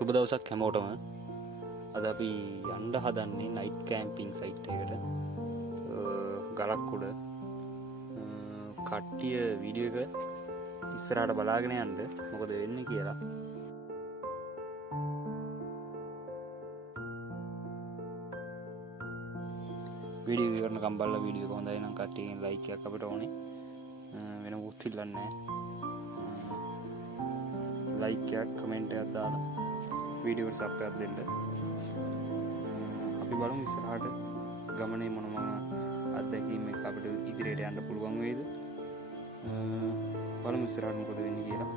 සුබ දවසක් හැමෝටම. අද අපි යන්න හදන්නේ නයිට් කැම්පින් සයිට් එකට. ගලක් උඩ කට්ටිය වීඩියෝ එක ඉස්සරහට බලාගෙන යන්න මොකද වෙන්නේ කියලා. වීඩියෝ එක කරනකම් බලලා වීඩියෝ එක හොඳයි නම් කට්ටියගෙන් ලයික් එකක් අපිට ඕනේ. වෙන මොකුත් ඉල්ලන්නේ නැහැ. ලයික් එකක් කමෙන්ට් එකක් දාලා වීඩියෝ එකට සබ් එකක් දෙන්න. අපි බලමු ඉස්සරහට ගමනේ මොන අත්දැකීම් එක අපිට ඉදිරියට යන්න පුළුවන් වේද. බලමු ඉස්සරහට මොකද වෙන්නේ කියලා.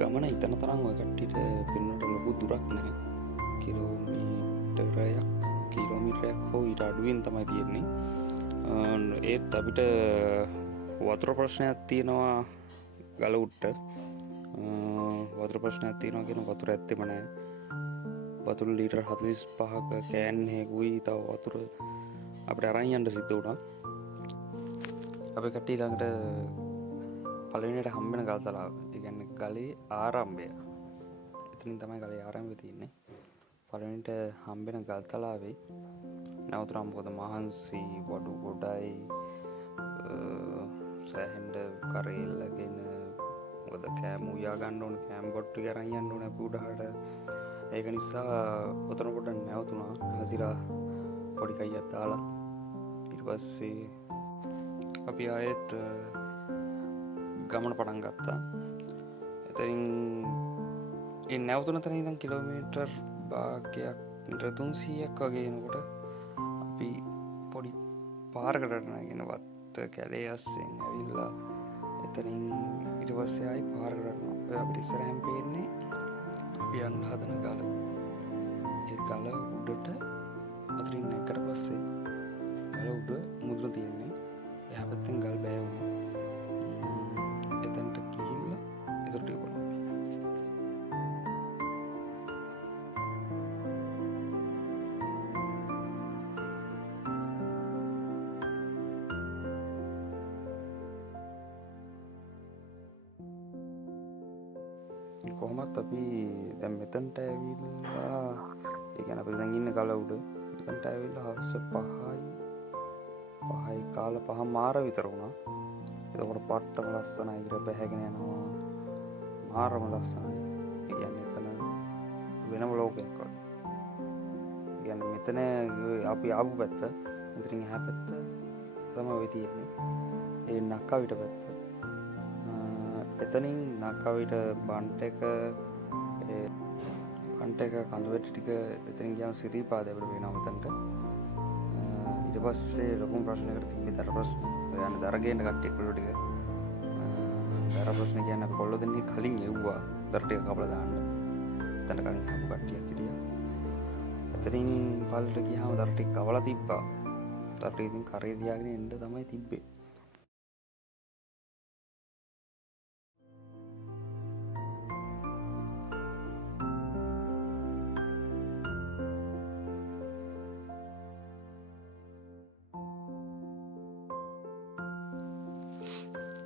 ගමන ඉතන තරම් ඔය කට්ටියට පෙන්වන්නට ලොකු දුරක් නැහැ. කිලෝමීටරයක් හෝ ඊට අඩුවෙන් තමයි තියෙන්නේ. ඒත් අපිට වතුර ප්‍රශ්නයක් තියෙනවා ගල උඩට. වතුර ප්‍රශ්නයක් තියෙනවා කියන වතුර ඇත්තෙම නැහැ. වතුර ලීටර් 45ක කෑන් එකකුයි තව වතුර අපිට අරන් යන්න සිද්ධ වුණා. අපේ කට්ටිය ළඟට පළවෙනියට හම්බෙන ගල් තලාව. ඒ කියන්නේ ගලේ ආරම්භය. එතනින් තමයි ගලේ ආරම්භය තියෙන්නේ. පළවෙනියට හම්බෙන ගල් තලාවේ නැවතුනම මොකද මහන්සි වඩු ගොඩයි සෑහෙන්න කරේල්ලගෙන මොකද කෑම උයා ගන්න ඕන කෑම බොට්ටු කරන් යන්න ඕන අපි උඩහට. ඒක නිසා උතන පොඩ්ඩක් නැවතුනා. හසිරා පොඩි කයියක් දාලා ඊට පස්සේ අපි ආයෙත් ගමන පටන් ගත්තා. එතනින් ඒ නැවතුන තැන ඉඳන් කිලෝමීටර් භාගයක් මීටර 300ක් වගේ එනකොට අපි පොඩි පාරකට නැගෙන වත්ත කැලේ අස්සෙන් ඇවිල්ලා එතනින් ඊට පස්සේ ආයි පාරකට යනවා. ඔය අපිට ඉස්සරහින් පේන්නේ අපි යන්න හදන ගල. ඒ ගල උඩට අතරින් නැගකට පස්සේ ගල උඩ මුදුන තියෙන්නේ. එහා පැත්තෙන් ගල් බෑ වුණා. එතනට ගිහිල්ලා එතකොට බලමු. කොහොමත් අපි දැන් මෙතනට ඇවිල්ලා ඒ කියන්නේ අපි දැන් ඉන්න ගල උඩ මෙතනට ඇවිල්ලා හවස 5යි කාලා 5:00 විතර වුණා. එතකොට පට්ටම ලස්සනයි ඉර බැහැගෙන යනවා. මාරම ලස්සනයි. ඒ කියන්නේ එතන වෙනම ලෝකයක් වගේ. ඒ කියන්නේ මෙතන අපි ආපු පැත්ත මෙතනින් එහා පැත්ත තමයි ඔය තියෙන්නේ. ඒ නක්කවිට පැත්ත. එතනින් නක්කවිට බන්ට් එක කඳු වැටි ටික එතනින් ගියාම සිරිපාද අපිට වෙනවා මෙතනට. ඊට පස්සේ ලොකුම ප්‍රශ්නයකට තිබ්බේ දර ප්‍රශ්න. යන්න දර ගේන්න කට්ටිය කොල්ලෝ ටික. දර ප්‍රශ්න කියන්නේ අපි කොල්ලෝ දෙන්නේ කලින් එව්වා දර ටික කපලා දාන්න. එතන කලින් ආපු කට්ටියක් හිටියා. එතනින් පල්ලට ගියාම දර ටික කවලා තිබ්බා. දර ටික ඉතින් කරේ තියාගෙන එන්න තමයි තිබ්බේ.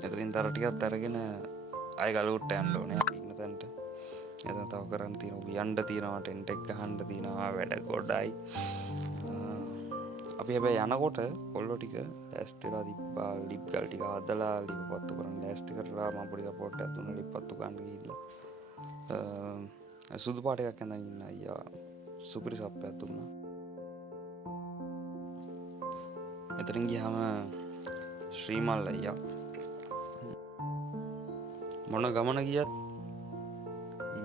එතනින් දර ටිකක් අරගෙන ආයෙ ගල උඩට යන්න ඕනේ අපි ඉන්න තැනට. එතන තව කරන්න තියෙනවා යන්න තියෙනවා ටෙන්ට් එක ගහන්න තියෙනවා වැඩ ගොඩයි. අපි හැබැයි යනකොට කොල්ලෝ ටික ලෑස්තිලා තිබ්බා ලිප් ගල් ටික හදලා ලිප පත්තු කරන්න ලෑස්ති කරලා මම පොඩි සපෝට්ටයක් දුන්නා ලිප් පත්තු ගන්න ගිහිල්ලා සුදු පාට එකක් ඇඳන් ඉන්න අයියා සුපිරි සප්පයක් දුන්නා. එතනින් ගියාම ශ්‍රීමල් අයියා මොන ගමන ගියත්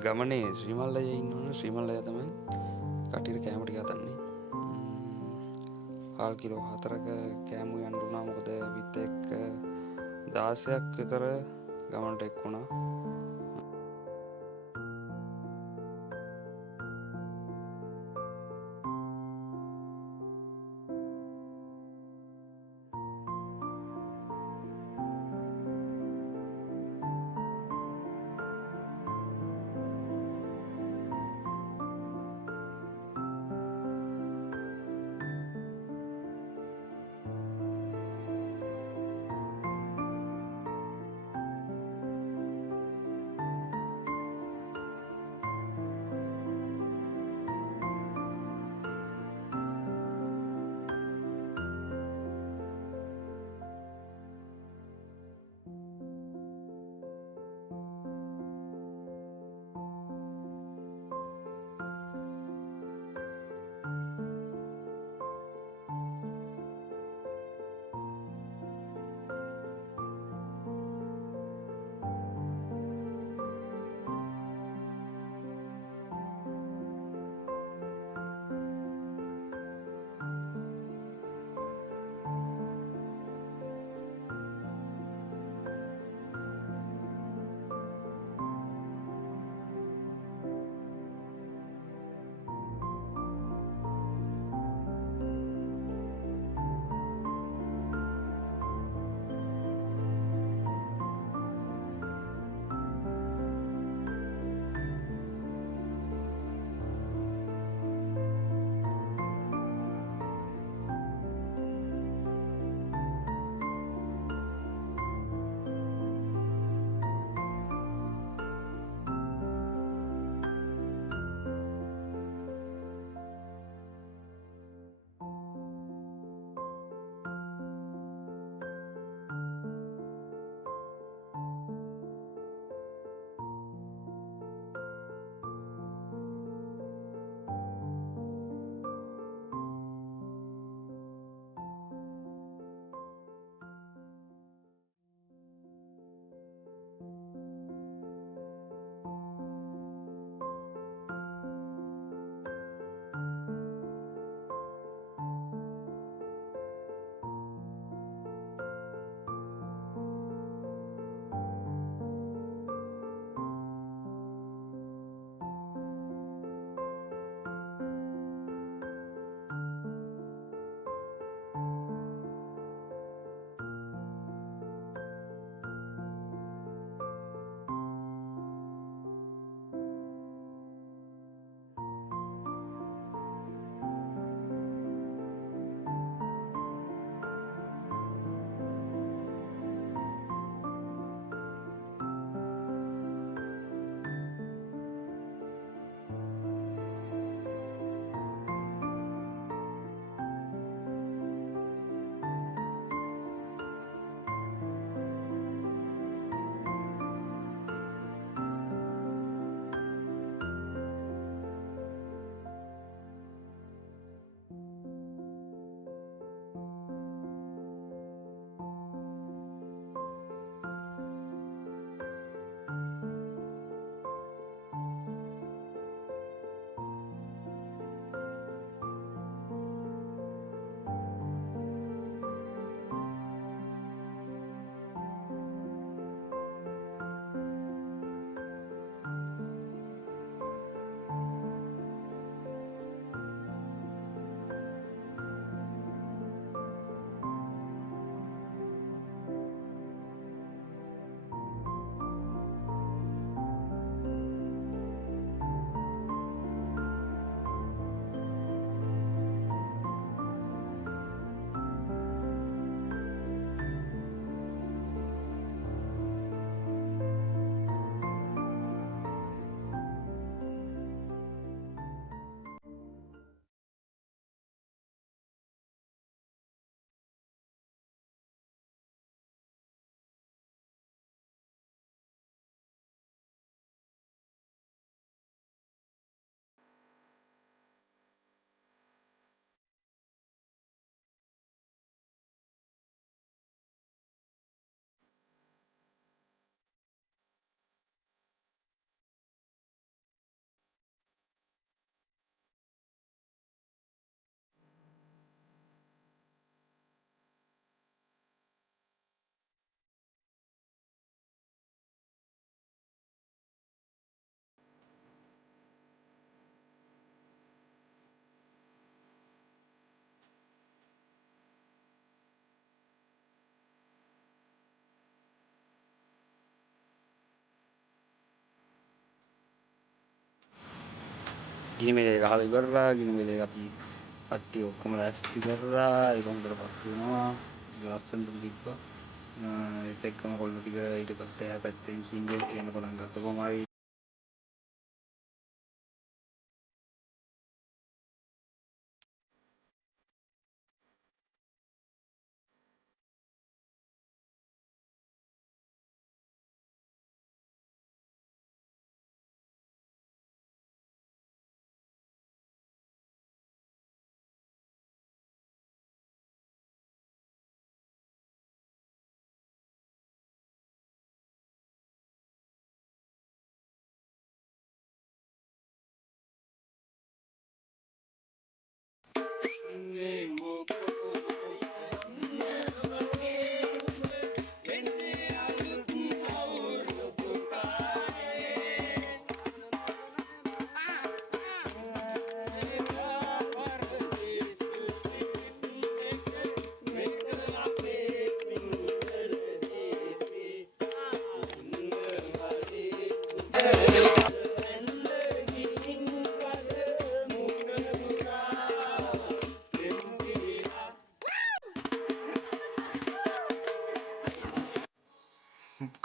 ගමනේ ශ්‍රීමල් අයියා ඉන්නවනේ. ශ්‍රීමල් අයියා තමයි කටියට කෑම ටික හදන්නේ. කාල් කිලෝ 4ක කෑම යන්න උනා. මොකද විත් එක්ක 16ක් විතර ගමනට එක්ුණා. ගිනි මෙලේ ගහලා ඉවරලා ගිනි මෙලේ අපි කට්ටිය ඔක්කොම ලෑස්ති කරලා ඒක හොඳට පත් වෙනවා. ලස්සනට තිබ්බා. ඒත් එක්කම කොල්ලෝ ටික ඊට පස්සේ එහා පැත්තෙන් සිංගල් කියන පටන් ගත්තා. කොහොම හරි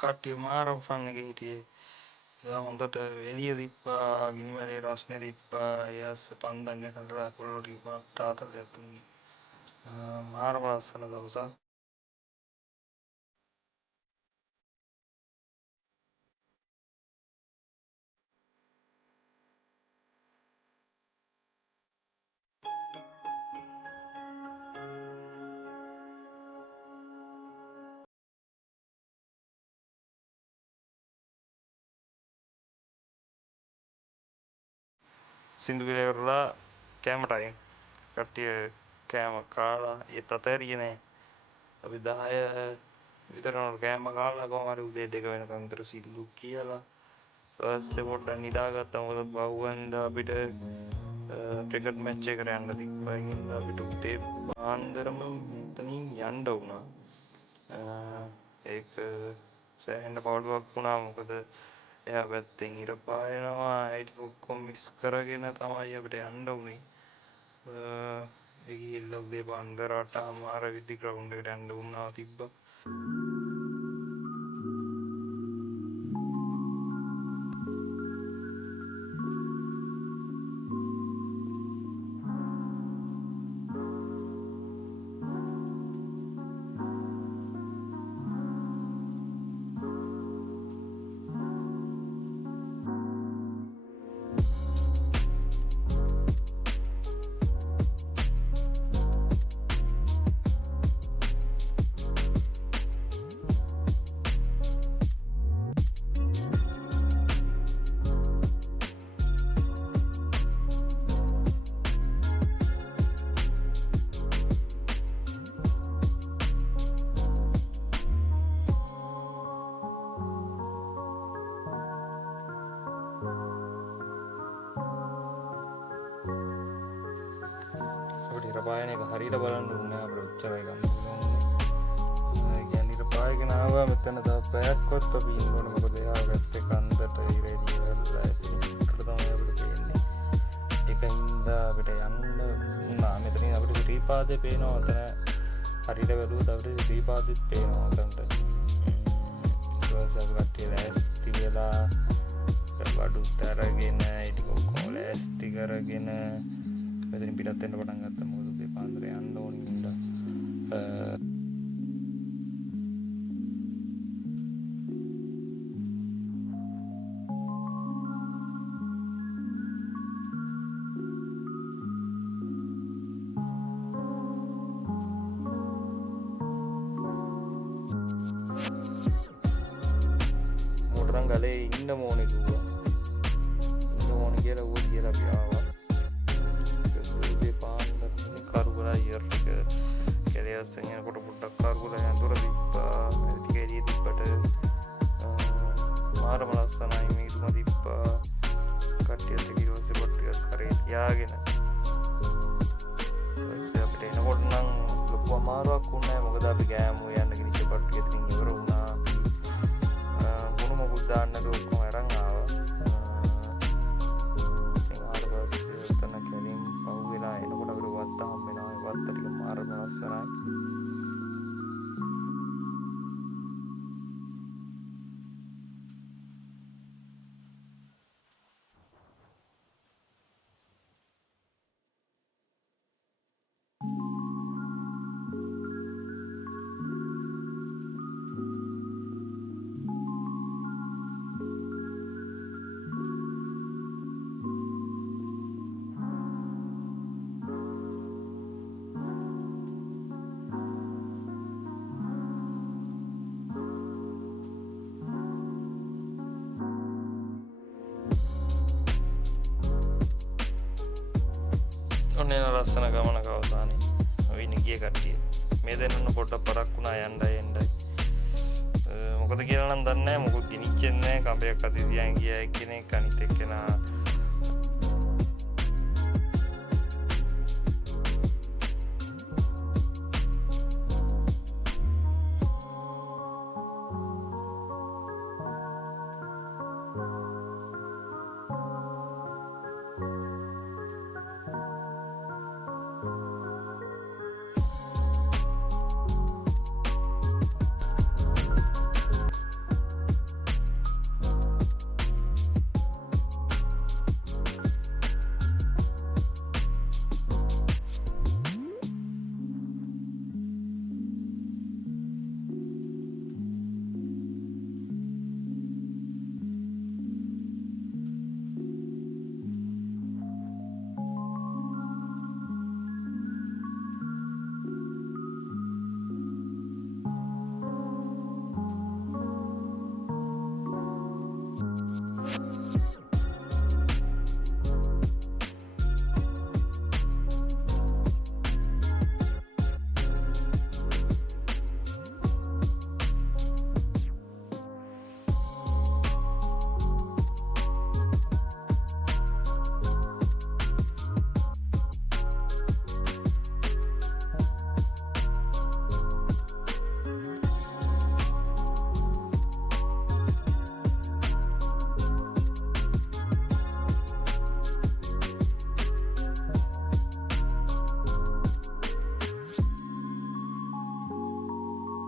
කට්ටිය මාරම ෆන් එකේ හිටියේ. ඒක හොඳට එළිය දිප්පා, ගිනිමැලේ රස්නේ දිප්පා, යස් පන්දන් ගහලා කොල්ලෝ ටික පාට ආතලයක් දුන්නේ. මාරම ලස්සන දවසක්. සින්දු විලවරලා කෑම ටයිම්. කට්ටිය කෑම කාලා ඒත් අතෑරියේ නෑ. අපි 10 විතර කෑම කාලා කොහොම හරි උදේ 2 වෙනකම් විතර සින්දු කියලා ඊපස්සේ පොඩ්ඩක් නිදාගත්තා. මොකද පහුවෙන්දා අපිට ක්‍රිකට් මැච් එකට යන්න තිබ්බා. ඒ හින්දා අපිට උදේ පාන්දරම මෙතනින් යන්න වුණා. ඒක සෑහෙන පාඩුවක් වුණා. මොකද එයා පැත්තෙන් ඉර පායනවා. ඒක ඔක්කොම මිස් කරගෙන තමයි අපිට යන්න වුනේ. ඒ ගිහිල්ලා උදේ පාන්දර 8:00 විදි ග්‍රවුන්ඩ් එකට යන්න වුණා තිබ්බා. අපිට ඉර පායන එක හරියට බලන්න ඕනේ. අපිට උච්චරයි ගන්න ඕනේ. කියන්නේ ඉර පායගෙන ආවා මෙතන තව පැයක්වත් අපි ඉන්න ඕනේ. මොකද එයා පැත්තේ කන්දට ඉර එළිය වෙලා ඒකට තමයි අපිට පේන්නේ. ඒකින්ද අපිට යන්න වුණා. මෙතනින් අපිට ශ්‍රීපාදේ පේනවා. එතන හරියට බැලුවොත් අපිට ශ්‍රීපාදෙත් පේනවා උතන්ට. ඊට පස්සේ ලෑස්ති වෙලා බඩුත් අරගෙන ඊට ඔක්කොම ලෑස්ති කරගෙන මෙතනින් පිටත් වෙන්න පටන් ගත්තා. මොකද උදේ පාන්දර යන්න ඕනේ හින්දා. මෝටරන් ගලේ ඉන්න ඕනේ කිව්වා. ඉන්න ඕනේ කියලා ඌ කියලා අපි ආවා. කරුගලා ඉයර්ක කෙලයස්සෙන් යනකොට පොඩ්ඩක් කරුගලා යනතොර තිබ්බා. ටික එළිය තිබ්බට මාරම ලස්සනයි. මේකම තිබ්බා. කට්ටියත් ඊට පස්සේ පොට්ටියක් කරේ තියාගෙන ඊපස්සේ අපිට එනකොට නම් ලොකු අමාරුවක් වුණා. මොකද අපි ගෑමු යන්න ගිනිච්ච පට්ටියත් ඉවර වුණා. මොන මොකුත් දාන්න ඔක්කොම අරන් ආවා. ඉතින් ආවට පස්සේ ඔන්න එන ලස්සන ගමනක අවසානයේ වින ගිය කට්ටිය මේ දෙන්නන්න පොඩ්ඩක් පරක් වුණා යන්නයි මොකද කියලා නම් දන්නේ නැහැ මොකද ගිනිච්චෙන්නේ නැහැ කඹයක් අතේ තියන් ගියා එක්කෙනෙක් අනිත් එක්කෙනා